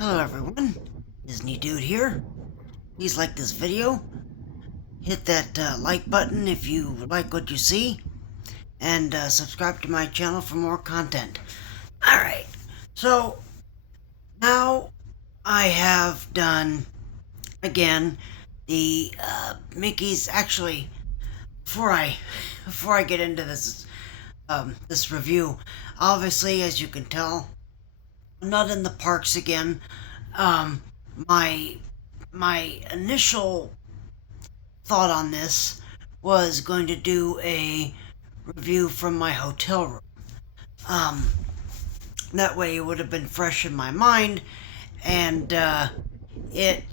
Hello everyone, Disney Dude here. Please like this video, hit that like button if you like what you see, and subscribe to my channel for more content. Alright, so now I have done, again, the Mickey's, actually, before I get into this review, obviously, as you can tell, I'm not in the parks again. Um, my my initial thought on this was going to do a review from my hotel room. Um, that way it would have been fresh in my mind, and it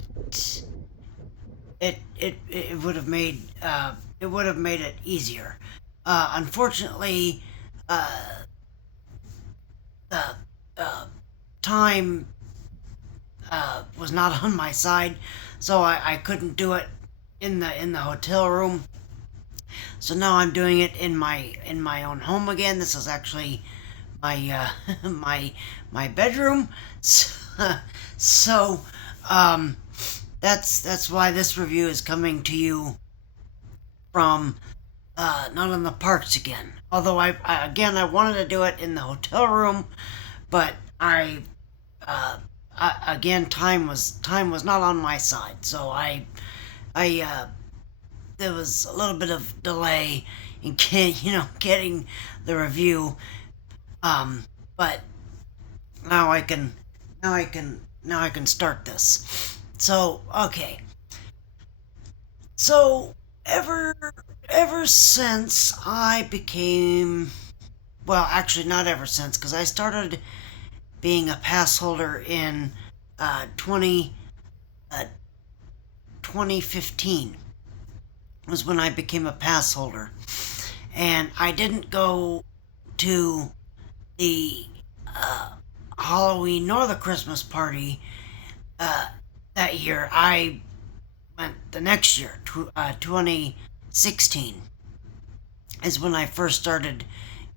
it would have made it easier. Unfortunately, the time was not on my side, so I couldn't do it in the hotel room. So now I'm doing it in my own home again. This is actually my my bedroom. So that's why this review is coming to you from not in the parks again. Although I wanted to do it in the hotel room, but again, time was not on my side, so I there was a little bit of delay in getting the review. But now I can start this. So okay. So ever since I became, well, actually not ever since, because I started being a pass holder in 2015 was when I became a pass holder. And I didn't go to the Halloween nor the Christmas party that year. I went the next year, 2016, is when I first started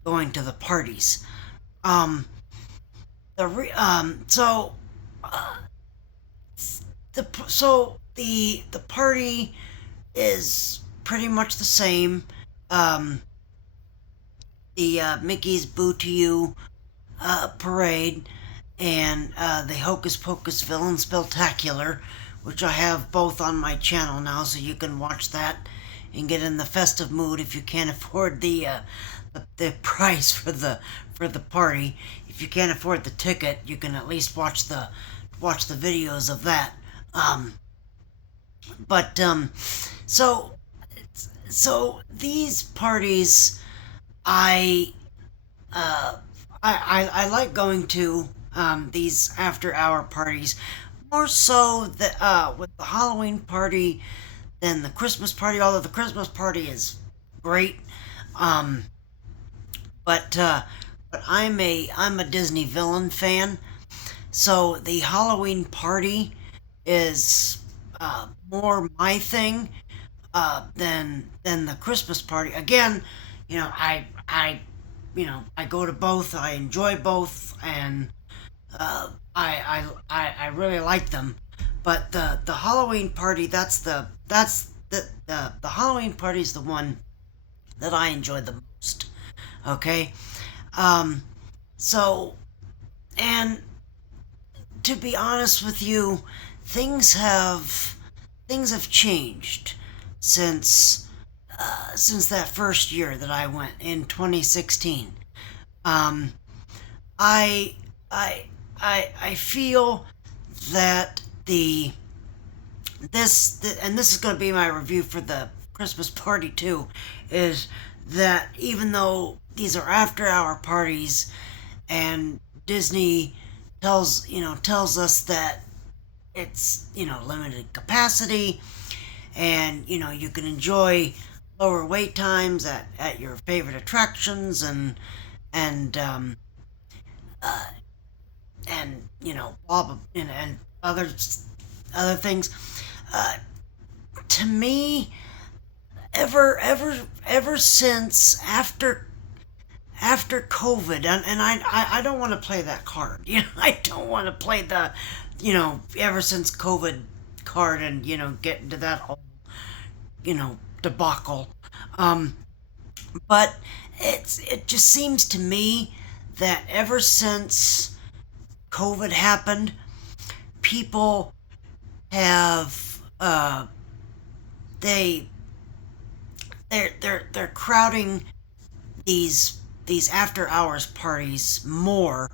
going to the parties. Um, so the party is pretty much the same. The Mickey's Boo to You parade, and the Hocus Pocus Villain Spectacular, which I have both on my channel now, so you can watch that and get in the festive mood if you can't afford the price for the party. If you can't afford the ticket, you can at least watch the videos of that. But so these parties, I I like going to these after hour parties more so with the Halloween party than the Christmas party. Although the Christmas party is great, um, but I'm a Disney villain fan, so the Halloween party is more my thing than the Christmas party. Again, I go to both. I enjoy both, and I really like them. But the Halloween party, the Halloween party is the one that I enjoy the most. Okay, um, so, and to be honest with you, things have changed since since that first year that I went in 2016. Um, I I feel that and this is going to be my review for the Christmas party too, is that even though these are after hour parties and Disney tells us that it's limited capacity, and you can enjoy lower wait times at your favorite attractions, and uh, and blah, blah, and other things. uh, to me, ever since after COVID, and I don't want to play that card. I don't want to play the, ever since COVID card and, get into that whole, debacle. Um, but it just seems to me that ever since COVID happened, people have they they're crowding these after hours parties more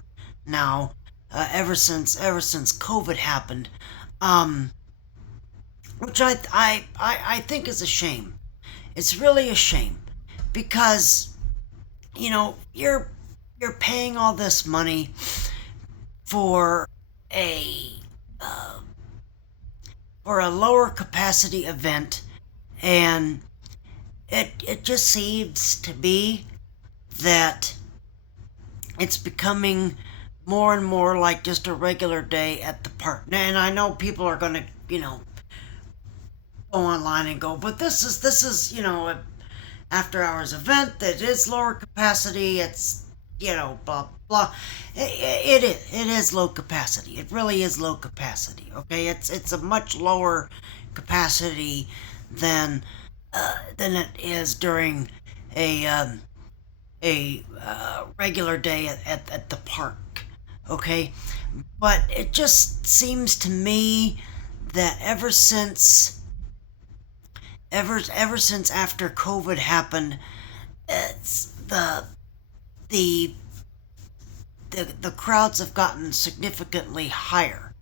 now, ever since COVID happened, um, which I think is a shame. It's really a shame because you're paying all this money for a uh, for a lower capacity event, and it just seems to be that it's becoming more and more like just a regular day at the park. And I know people are going to, go online and go, but this is, a after hours event that is lower capacity. It's, blah blah. It is low capacity. It really is low capacity. Okay, it's a much lower capacity than than it is during a regular day at the park. Okay, but it just seems to me that ever since after COVID happened, it's the the crowds have gotten significantly higher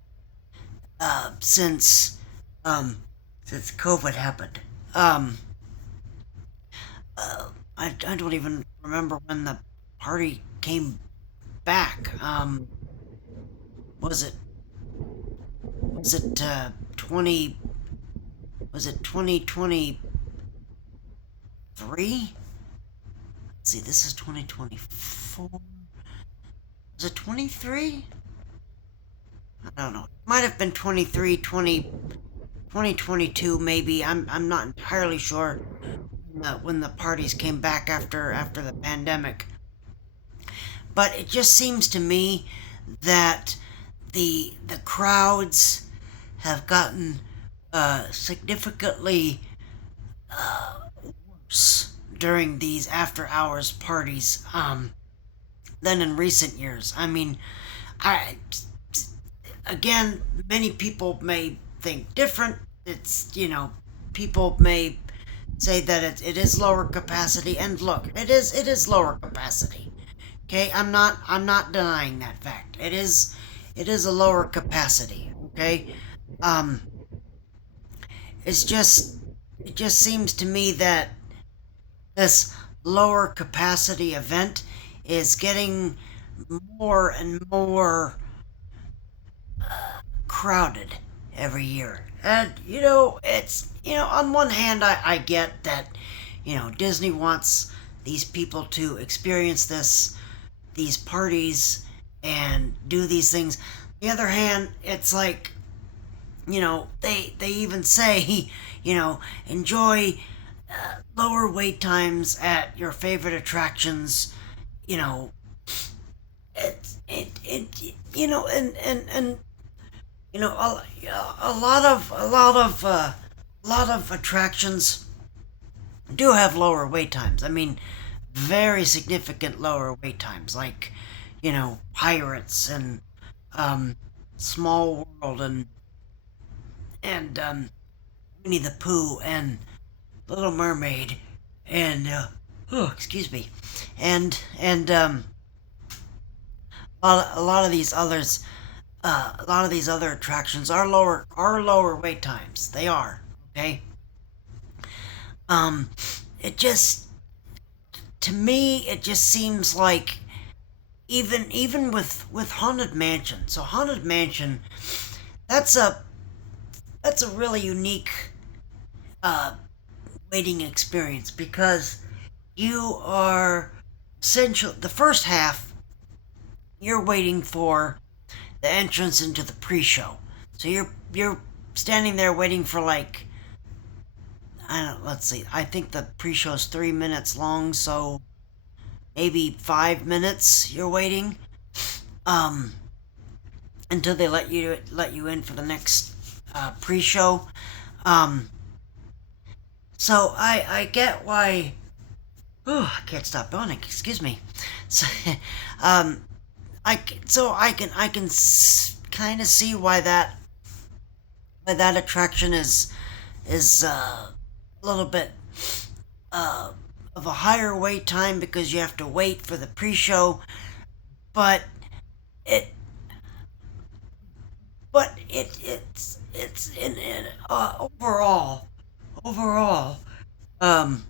uh, since um, since COVID happened. Um, I don't even remember when the party came back. Was it was it 20 was it 2023? Let's see, this is 2024. Was it 23? I don't know. It might have been 23, 2022 maybe. I'm not entirely sure when the parties came back after the pandemic. But it just seems to me that the crowds have gotten significantly worse during these after hours parties than in recent years. I mean, I again, many people may think different. It's, people may say that it is lower capacity, and look, it is lower capacity. Okay, I'm not denying that fact. It is a lower capacity. Okay, um, it just seems to me that this lower capacity event is getting more and more crowded every year. And, on one hand, I get that, Disney wants these people to experience these parties and do these things. The other hand, it's like, they even say, enjoy lower wait times at your favorite attractions, you know, and a lot of attractions do have lower wait times. I mean, very significant lower wait times, like, Pirates and Small World and Winnie the Pooh and Little Mermaid and oh, excuse me, and a lot of these others, a lot of these other attractions are lower wait times. They are, okay. Um, it just to me it just seems like even with Haunted Mansion. So Haunted Mansion, that's a that's a really unique uh waiting experience because you are essential the first half you're waiting for the entrance into the pre-show. So you're standing there waiting for like I don't let's see. I think the pre-show's 3 minutes long, so maybe 5 minutes you're waiting, um, until they let you in for the next pre-show. Um, so I get why. Oh, I can't stop yawning. Excuse me. So, um, I can kind of see why that attraction is a little bit uh, of a higher wait time because you have to wait for the pre-show, but it it's in overall um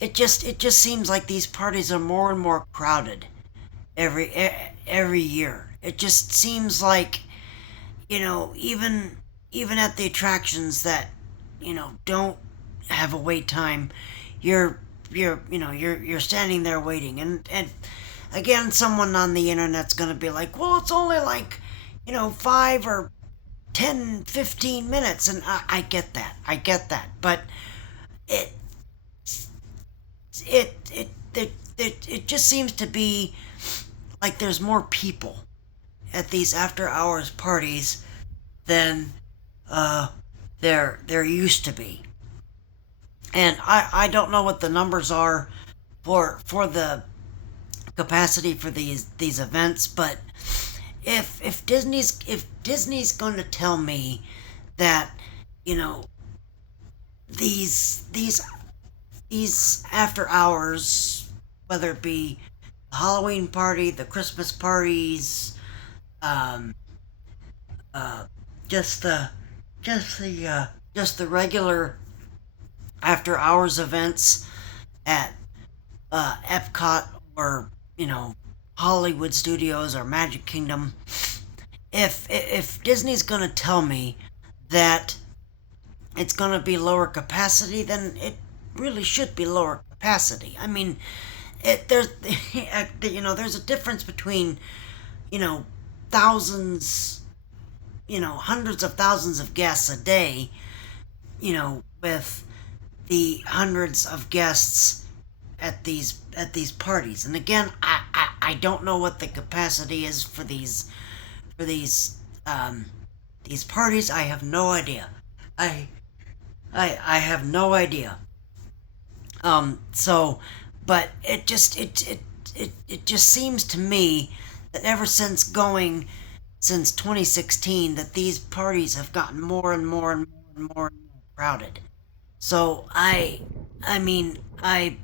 it just seems like these parties are more and more crowded every year. It just seems like, even at the attractions that, don't have a wait time, you're you're standing there waiting, and again, someone on the internet's going to be like, well, it's only like, 5 or 10, 15 minutes, and I get that, but it it just seems to be like there's more people at these after hours parties than uh there used to be. And I don't know what the numbers are for the capacity for these events, but if Disney's going to tell me that, you know these these after hours, whether it be the Halloween party, the Christmas parties, um, uh, just the just the regular after hours events at Epcot, or Hollywood Studios or Magic Kingdom. If Disney's gonna tell me that it's gonna be lower capacity, then it really should be lower capacity. I mean, there's there's a difference between, you know thousands, hundreds of thousands of guests a day, with the hundreds of guests at these parties. And again, I don't know what the capacity is for these parties. I have no idea. I I have no idea. So, but it just seems to me that ever since 2016, that these parties have gotten more and more and more and more and more crowded. So I mean, I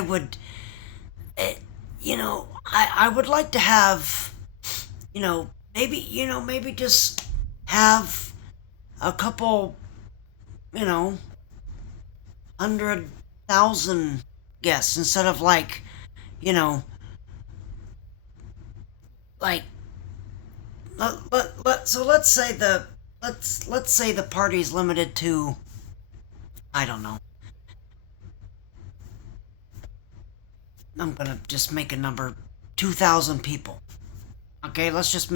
would, eh, I would like to have, maybe just have a couple, you know, 100,000 guests instead of like, you know, like so let's say the party's limited to, I don't know. I'm gonna just make a number, 2,000 people. Okay, let's just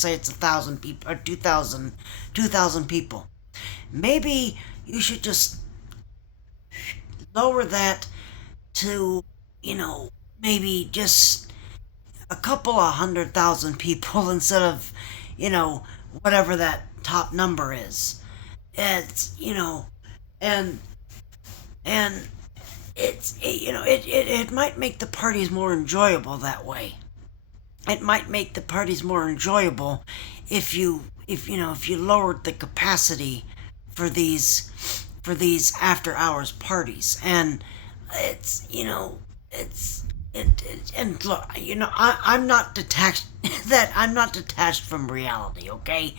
say it's 1,000 people, or 2,000 people. Maybe you should just lower that to, maybe just a couple of 100,000 people instead of, you know, whatever that top number is. It's, and and it might make the parties more enjoyable that way. It might make the parties more enjoyable if you lowered the capacity for these after hours parties. And it's you know it's and look, I'm not detached that I'm not detached from reality, okay?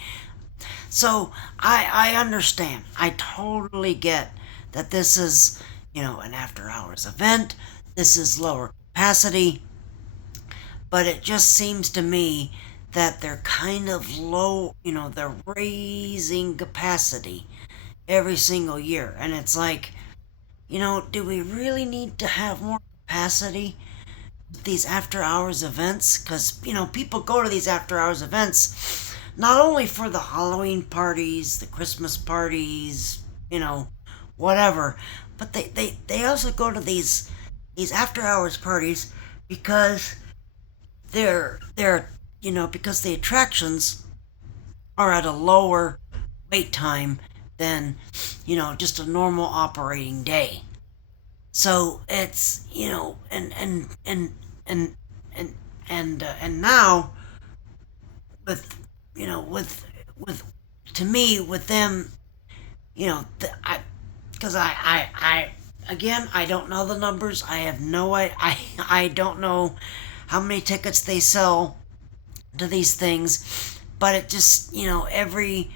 So I understand. I totally get that this is, an after hours event. This is lower capacity, but it just seems to me that they're kind of low, they're raising capacity every single year. And it's like, do we really need to have more capacity with these after hours events? Because, people go to these after hours events not only for the Halloween parties, the Christmas parties, whatever, but they also go to these after hours parties because because the attractions are at a lower wait time than just a normal operating day. So it's and and now with with to me with them, I because I again, I don't know the numbers. I have no I don't know how many tickets they sell to these things, but it just every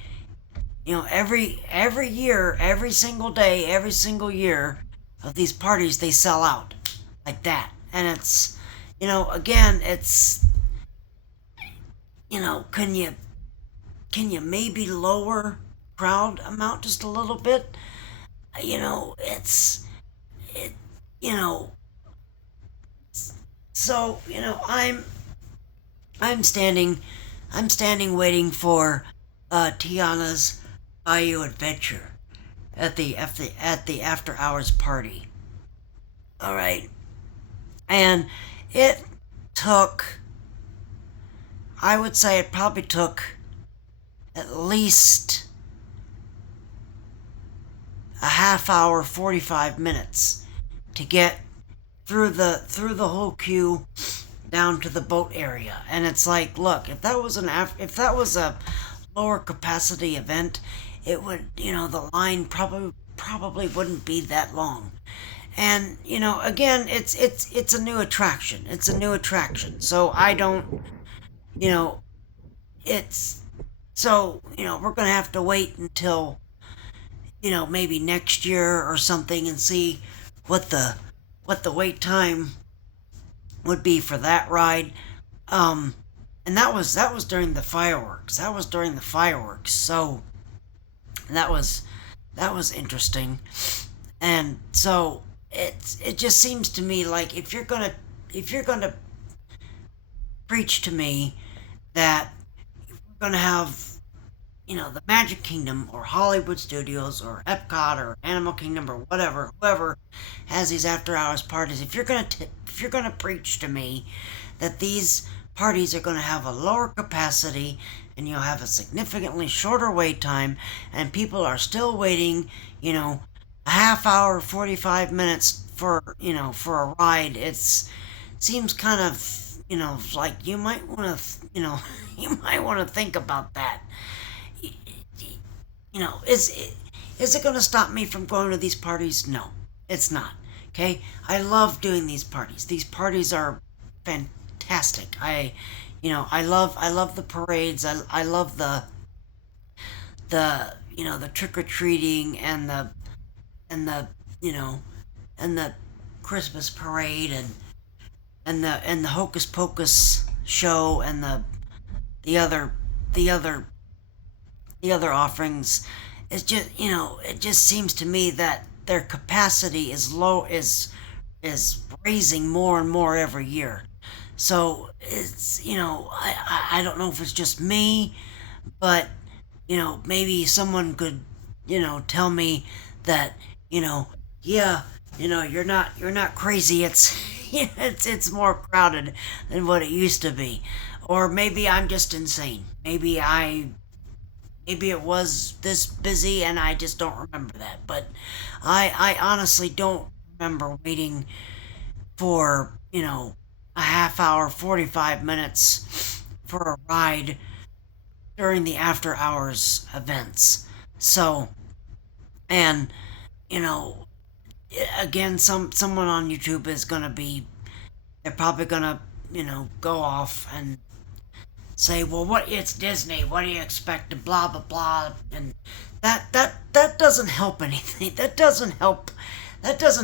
year, every single day, every single year of these parties, they sell out like that. And it's, again, it's, can you maybe lower crowd amount just a little bit? It's, it, you know, so, I'm standing, I'm standing waiting for Tiana's Bayou Adventure at the after hours party. All right, and it took. I would say it probably took at least a half hour, 45 minutes to get through the whole queue down to the boat area. And it's like, look, if that was a lower capacity event, it would, the line probably wouldn't be that long. And again, it's a new attraction. It's a new attraction. So I don't, you know, it's so we're gonna have to wait until maybe next year or something and see what the wait time would be for that ride. Um, and that was during the fireworks. That was during the fireworks. So that was that was interesting. And so it just seems to me like if you're gonna preach to me that we're gonna have the Magic Kingdom or Hollywood Studios or Epcot or Animal Kingdom or whatever, whoever has these after hours parties, if you're gonna preach to me that these parties are gonna have a lower capacity and you'll have a significantly shorter wait time and people are still waiting, a half hour, 45 minutes for a ride, seems kind of, like you might want to, you might want to think about that. Is it going to stop me from going to these parties? No, it's not. Okay, I love doing these parties. These parties are fantastic. I love the parades. I love the trick or treating and the you know and the Christmas parade and the Hocus Pocus show and the other the other the other offerings. It just seems to me that their capacity is raising more and more every year. So it's I don't know if it's just me, but maybe someone could tell me that yeah, you're not crazy. It's it's more crowded than what it used to be, or maybe I'm just insane. Maybe it was this busy and I just don't remember that. But I honestly don't remember waiting for a half hour, 45 minutes for a ride during the after hours events. So, and you know again, someone on YouTube is gonna be, they're probably gonna go off and say, well, what, it's Disney, what do you expect, and blah blah blah, and that doesn't help anything. That doesn't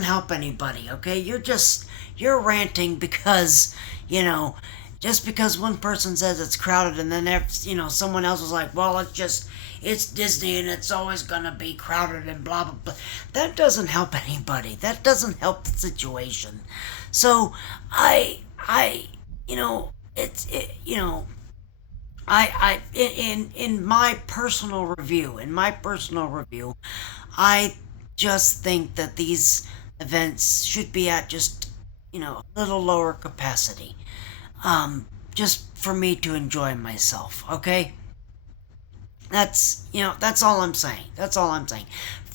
help anybody. Okay, you're ranting because you know just because one person says it's crowded and then someone else is like, well, it's Disney and it's always gonna be crowded and blah blah blah. That doesn't help anybody. That doesn't help the situation. So I it's it, I in my personal review, I just think that these events should be at just a little lower capacity. Just for me to enjoy myself, okay? That's all I'm saying. That's all I'm saying.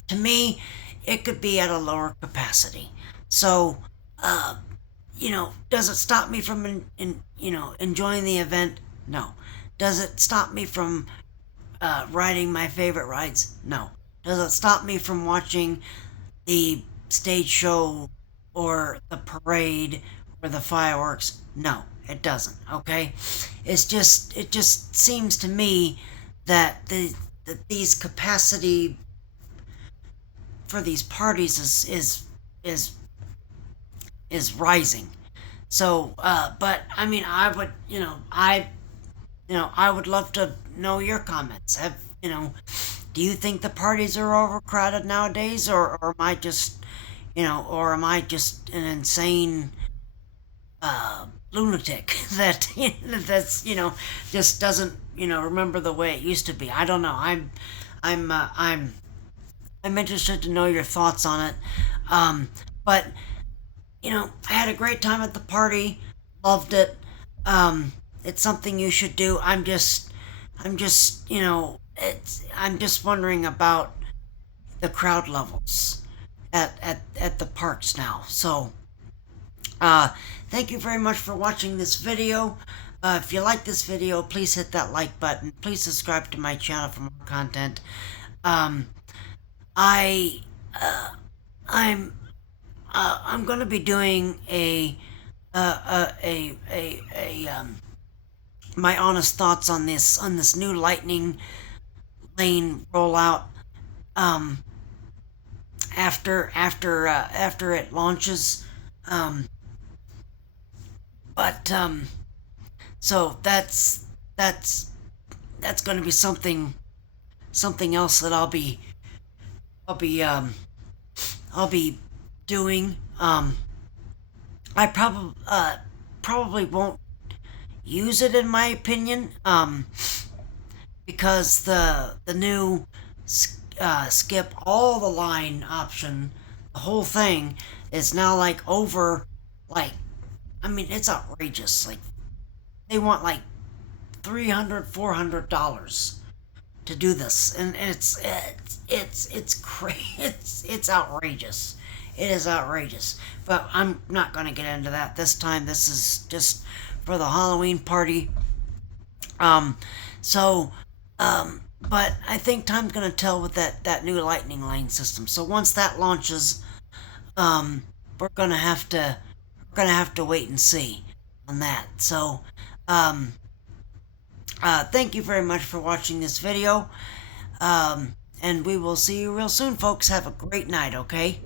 To me, it could be at a lower capacity. So, uh, does it stop me from enjoying the event? No. Does it stop me from riding my favorite rides? No. Does it stop me from watching the stage show or the parade or the fireworks? No, it doesn't. Okay, it just seems to me that that these capacity for these parties is is rising. So, but I mean, I would, I would love to know your comments. Do you think the parties are overcrowded nowadays, or am I just, or am I just an insane lunatic that that's just doesn't remember the way it used to be? I don't know. I'm uh, I'm I'm interested to know your thoughts on it. But I had a great time at the party. Loved it. It's something you should do. I'm just, I'm just wondering about the crowd levels at the parks now. So, uh, thank you very much for watching this video. If you like this video, please hit that like button. Please subscribe to my channel for more content. Um, I, I'm, I'm gonna be doing my honest thoughts on this new Lightning Lane rollout. Um, after it launches. Um, but so that's going to be something else that I'll be I'll be doing. I probably won't use it in my opinion. Because the new skip all the line option, the whole thing is now like over, like, I mean, it's outrageous. Like, they want like $300-400 to do this, and it's crazy. It's outrageous. It is outrageous. But I'm not gonna get into that this time. This is just for the Halloween party. Um, so, but I think time's gonna tell with that new Lightning Lane system. So once that launches, um, we're gonna have to wait and see on that. So, um, thank you very much for watching this video. And we will see you real soon, folks. Have a great night, okay?